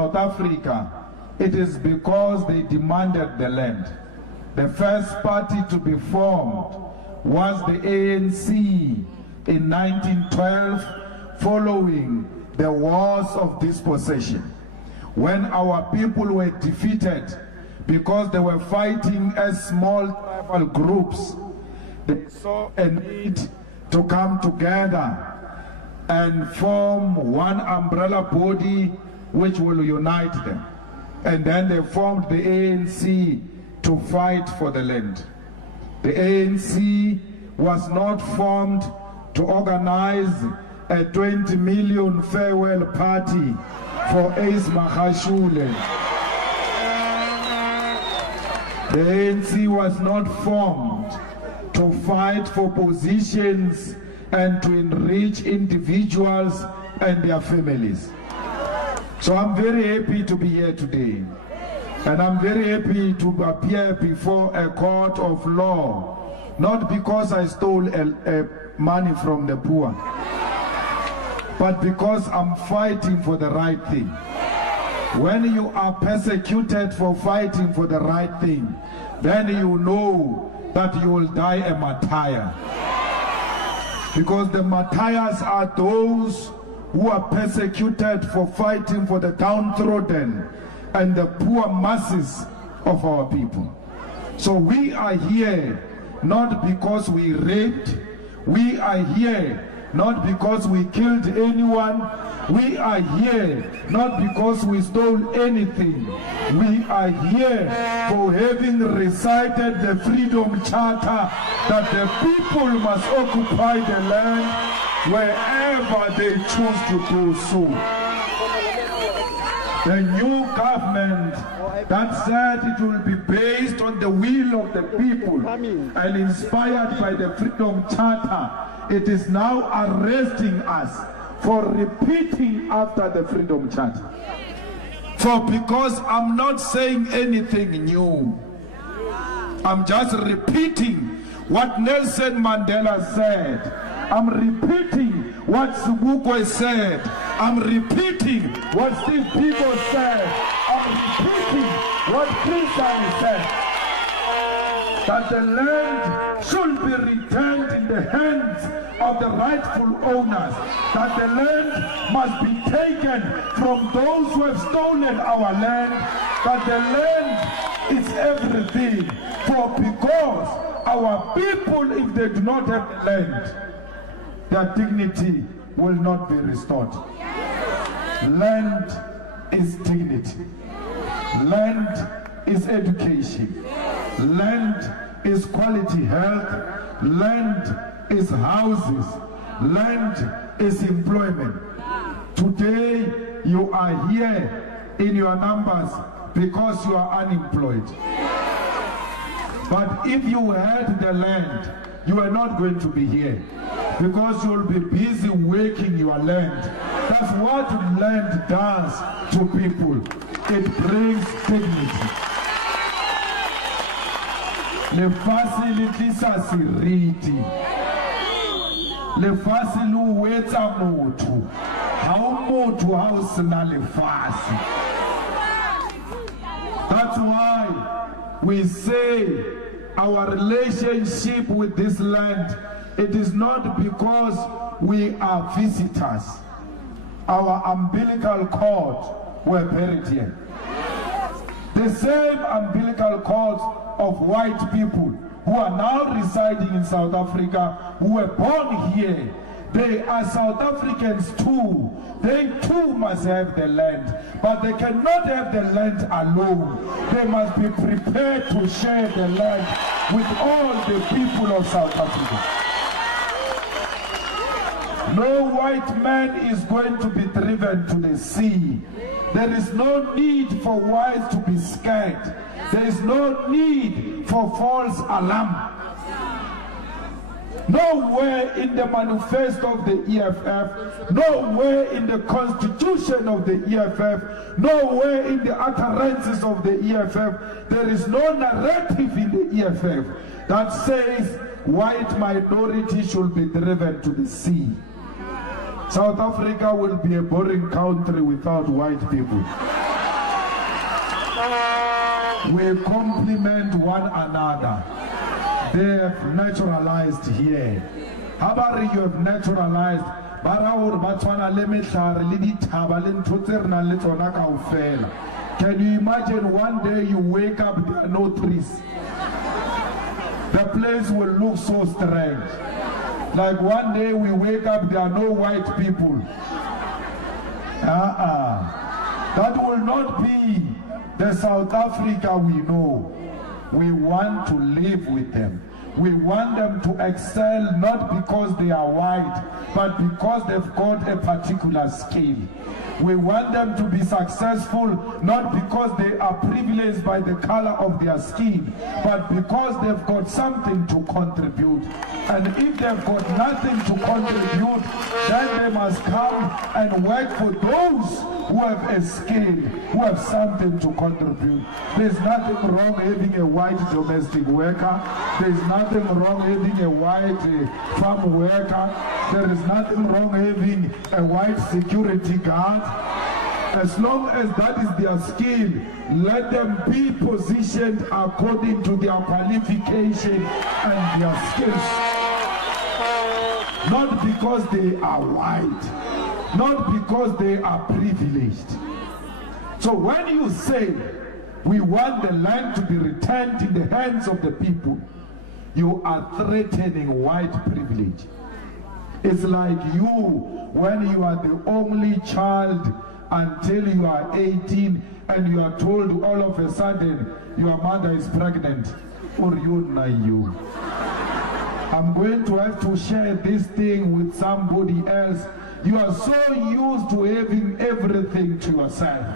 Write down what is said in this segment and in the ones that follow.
South Africa, it is because they demanded the land. The first party to be formed was the ANC in 1912, following the wars of dispossession, when our people were defeated because they were fighting as small tribal groups. They saw a need to come together and form one umbrella body which will unite them. And then they formed the ANC to fight for the land. The ANC was not formed to organize a 20 million farewell party for Ace Mahashule. The ANC was not formed to fight for positions and to enrich individuals and their families. So I'm very happy to be here today. And I'm very happy to appear before a court of law, not because I stole money from the poor, but because I'm fighting for the right thing. When you are persecuted for fighting for the right thing, then you know that you will die a martyr. Because the martyrs are those who are persecuted for fighting for the downtrodden and the poor masses of our people. So we are here not because we raped, we are here not because we killed anyone, we are here not because we stole anything. We are here for having recited the Freedom Charter that the people must occupy the land wherever they choose to do so. The new government that said it will be based on the will of the people and inspired by the Freedom Charter, it is now arresting us for repeating after the Freedom Charter. For because I'm not saying anything new, I'm just repeating what Nelson Mandela said. I'm repeating what Sobukwe said. I'm repeating what Steve Biko said. I'm repeating what Christian said. That the land should be returned in the hands of the rightful owners. That the land must be taken from those who have stolen our land. That the land is everything. For because our people, if they do not have the land, their dignity will not be restored. Land is dignity. Land is education. Land is quality health. Land is houses. Land is employment. Today you are here in your numbers because you are unemployed. But if you had the land, you are not going to be here because you will be busy working your land. That's what land does to people. It brings dignity. Lefasi le tlisa seriti. Lefasi le wetsa motho. Ha o motho ha o sena lefasi. That's why we say our relationship with this land, it is not because we are visitors. Our umbilical cord were buried here. The same umbilical cords of white people who are now residing in South Africa, who were born here, they are South Africans too. They too must have the land, but they cannot have the land alone. They must be prepared to share the land with all the people of South Africa. No white man is going to be driven to the sea. There is no need for whites to be scared. There is no need for false alarm. Nowhere in the manifesto of the EFF, nowhere in the constitution of the EFF, nowhere in the utterances of the EFF, there is no narrative in the EFF that says white minority should be driven to the sea. South Africa will be a boring country without white people. We complement one another. They have naturalized here. How about you have naturalized? Can you imagine one day you wake up, there are no trees? The place will look so strange. Like one day we wake up, there are no white people. That will not be the South Africa we know. We want to live with them. We want them to excel not because they are white, but because they've got a particular skill. We want them to be successful not because they are privileged by the color of their skin, but because they've got something to contribute. And if they've got nothing to contribute, then they must come and work for those who have a skill, who have something to contribute. There's nothing wrong having a white domestic worker. There's nothing wrong having a white farm worker. There is nothing wrong having a white security guard. As long as that is their skill, let them be positioned according to their qualification and their skills. Not because they are white, not because they are privileged. So when you say we want the land to be returned in the hands of the people, you are threatening white privilege. It's like you, when you are the only child until you are 18 and you are told all of a sudden your mother is pregnant. Or you. I'm going to have to share this thing with somebody else. You are so used to having everything to yourself.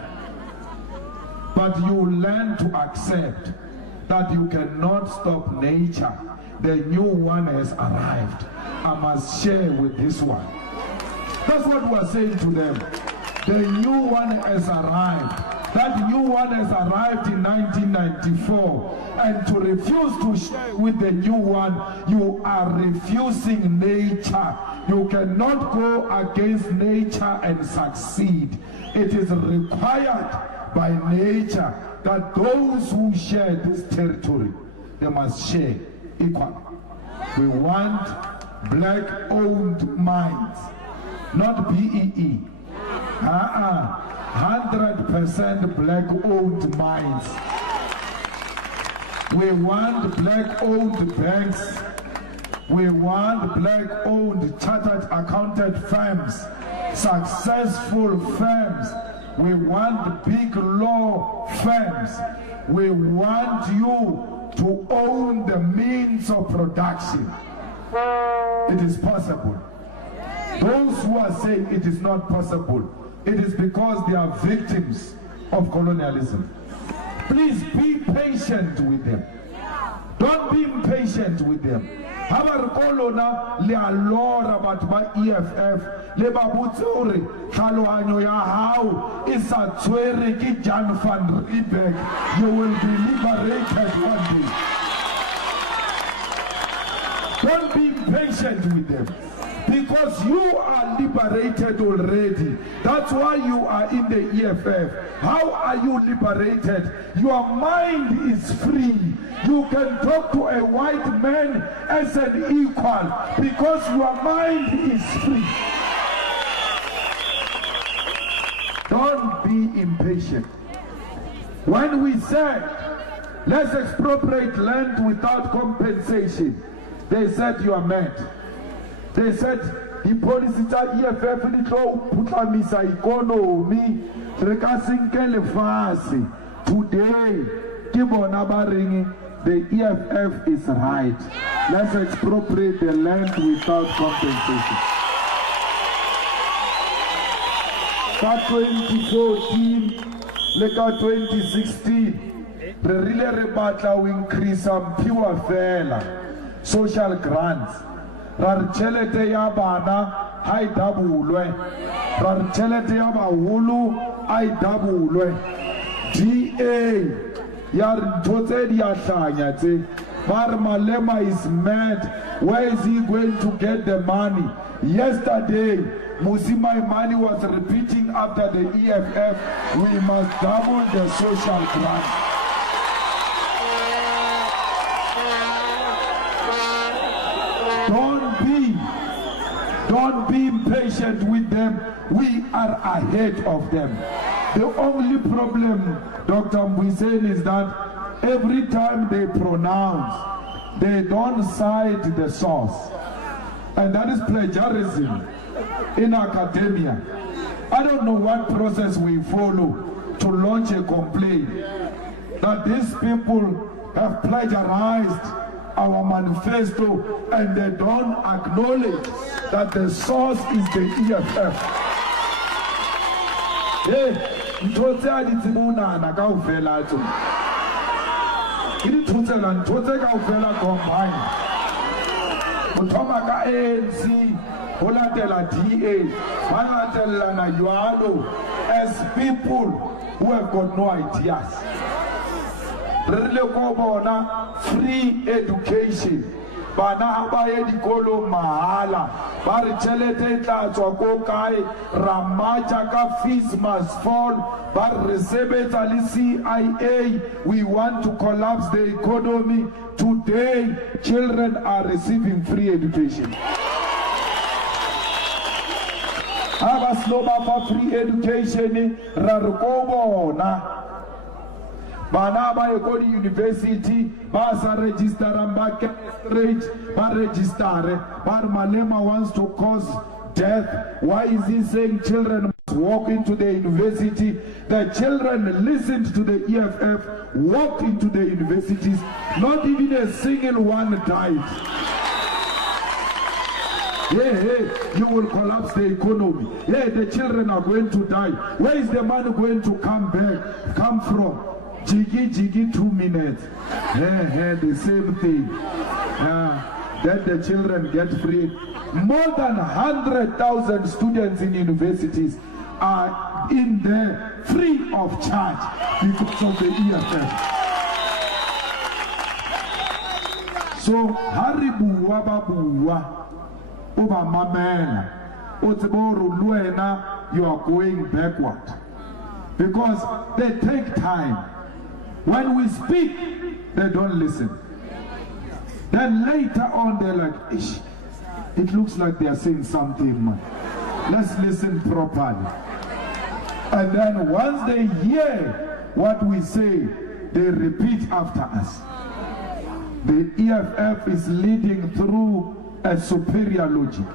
But you learn to accept that you cannot stop nature. The new one has arrived. I must share with this one. That's what we're saying to them. The new one has arrived. That new one has arrived in 1994. And to refuse to share with the new one, you are refusing nature. You cannot go against nature and succeed. It is required by nature that those who share this territory, they must share equally. We want black-owned mines, not BEE. 100% black-owned mines. We want black-owned banks. We want black-owned chartered accountant firms, successful firms. We want big law firms. We want you to own the means of production. It is possible. Those who are saying it is not possible, it is because they are victims of colonialism. Please be patient with them. Don't be impatient with them. Habarkolona le alora bat ba EFF le babutse tlhaloganyo ya hao e sa tshwere ke Jan van Riebeeck. You will be liberated one day. Don't be impatient with them, because you are liberated already. That's why you are in the EFF. How are you liberated? Your mind is free. You can talk to a white man as an equal because your mind is free. Don't be impatient. When we said, let's expropriate land without compensation, they said you are mad. They said the policy that EFF litlo putlamisa economy rekasinkele fasi. Today, kibona baringi, the EFF is right. Let's expropriate the land without compensation. For 2014, like 2016, the really rebata will increase some pure fela social grants. Rarchelete ya bana hai dabulwe. Rarchelete ya bahulu hai dabulwe. DA yar tote dia hlanya tse. Bar Malema is mad. Where is he going to get the money? Yesterday, Musimai Mani was repeating after the EFF, we must double the social grant. Don't be impatient with them. We are ahead of them. The only problem, Dr. Mbuyiseni, is that every time they pronounce, they don't cite the source. And that is plagiarism in academia. I don't know what process we follow to launch a complaint that these people have plagiarized our manifesto and they don't acknowledge that the source is the EFF. Hey, ntotse a di tsibonana kaofela tso. Ke di thotsela ntotse kaofela combine. Go thoma ka ANC, go latela DA, ba latelana jwalo as people who have got no ideas. Free education. Bana ba ye dikolo mahala. Ba re tšhelete tla tswa ko kae, ramaja ka fees must fall. Ba re sebetsa le CIA. We want to collapse the economy. Today, children are receiving free education. Aba sloba for free education, ra re ko bona. Bana ba ekodi university ba sa register ba straight ba register ba Malema wants to cause death. Why is he saying children must walk into the university? The children listened to the EFF, walked into the universities, not even a single one died. Hey, you will collapse the economy. Hey, the children are going to die. Where is the money going to come from? Jiggy, 2 minutes. The same thing. Then the children get free. More than 100,000 students in universities are in there free of charge because of the EFF. So, haribuwa babuwa, uba mamela, uteboru luena, you are going backward. Because they take time. When we speak, they don't listen. Then later on, they're like, ish, it looks like they are saying something, man. Let's listen properly. And then once they hear what we say, they repeat after us. The EFF is leading through a superior logic.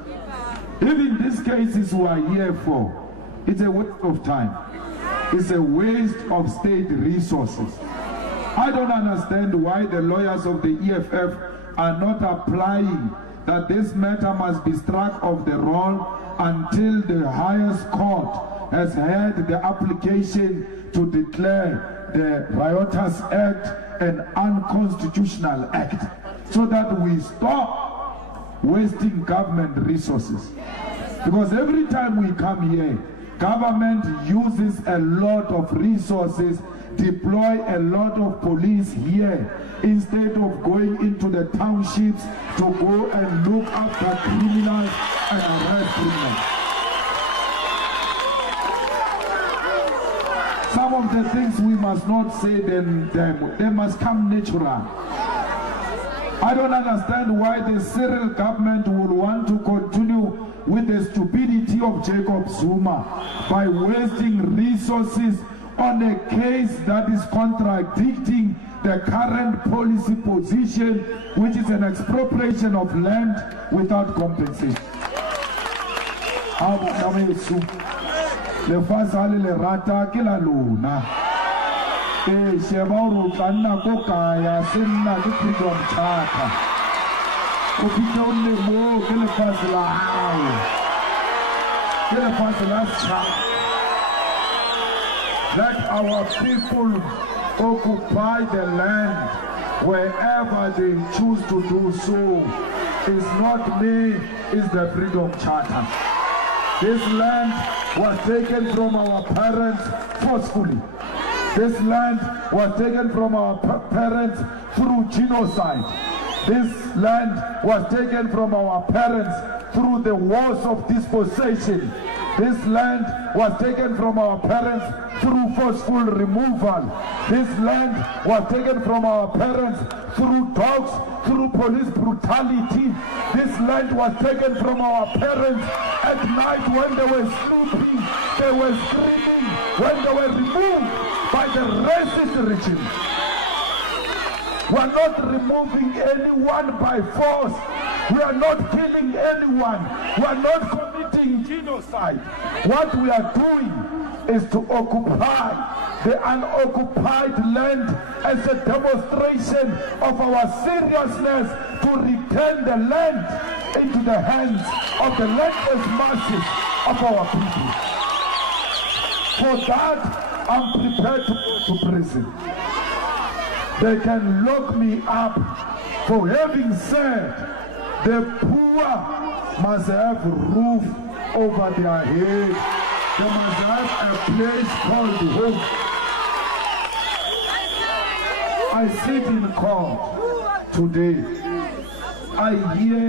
Even these cases we are here for, it's a waste of time. It's a waste of state resources. I don't understand why the lawyers of the EFF are not applying that this matter must be struck off the roll until the highest court has heard the application to declare the Riotous Act an unconstitutional act, so that we stop wasting government resources. Because every time we come here, government uses a lot of resources, deploy a lot of police here, instead of going into the townships to go and look after criminals and arrest criminals. Some of the things we must not say them, they must come natural. I don't understand why the Cyril government would want to continue with the stupidity of Jacob Zuma by wasting resources on a case that is contradicting the current policy position, which is an expropriation of land without compensation. Le fasale le rata ke la lona sheba oro tlanna ko kaya senna ke freedom charter o fitla o le mo ke le fasela hao ke le fasela cha that our people occupy the land wherever they choose to do so. Is not me, is the freedom charter. This land was taken from our parents forcefully. This land was taken from our parents through genocide. This land was taken from our parents through the wars of dispossession. This land was taken from our parents through forceful removal. This land was taken from our parents through dogs, through police brutality. This land was taken from our parents at night when they were sleeping, they were screaming, when they were removed by the racist regime. We are not removing anyone by force. We are not killing anyone. We are not committing genocide. What we are doing is to occupy the unoccupied land as a demonstration of our seriousness to return the land into the hands of the landless masses of our people. For that, I'm prepared to go to prison. They can lock me up for having said the poor must have a roof over their head. They must have a place called home. I sit in court today. I hear